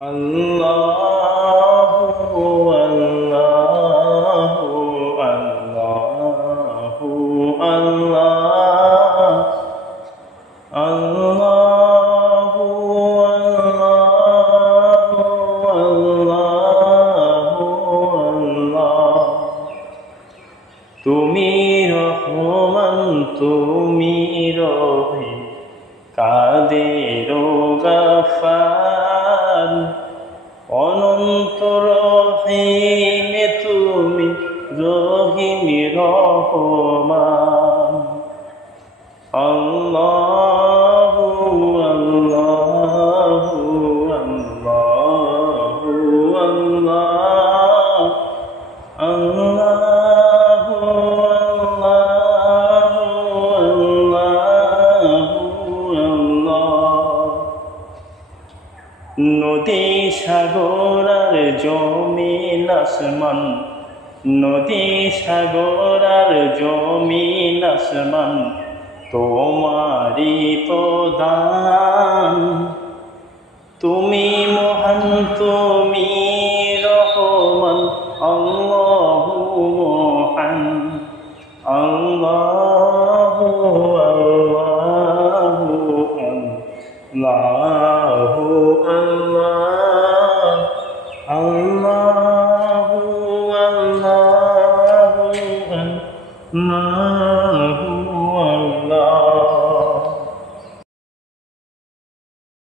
আল্লাহু আল্লাহু আল্লাহু আল্লাহ আল্লাহু আল্লাহু আল্লাহ তুমি রহমান তুমি রহিম কাদের গাফার অনন্ত রহিমে তুমি রহিম রহমান আল্লাহু আল্লাহু আল্লাহু আল্লাহ আল্লাহু নদী সাগর আর জমিন আসমান নদী সাগর আর জমিন আসমান তোমারই তো দান তুমি মহান তুমি রহমান আল্লাহু মহান আল্লাহু আল্লাহু আল্লাহু আল্লাহ আল্লাহু আল্লাহু আল্লাহ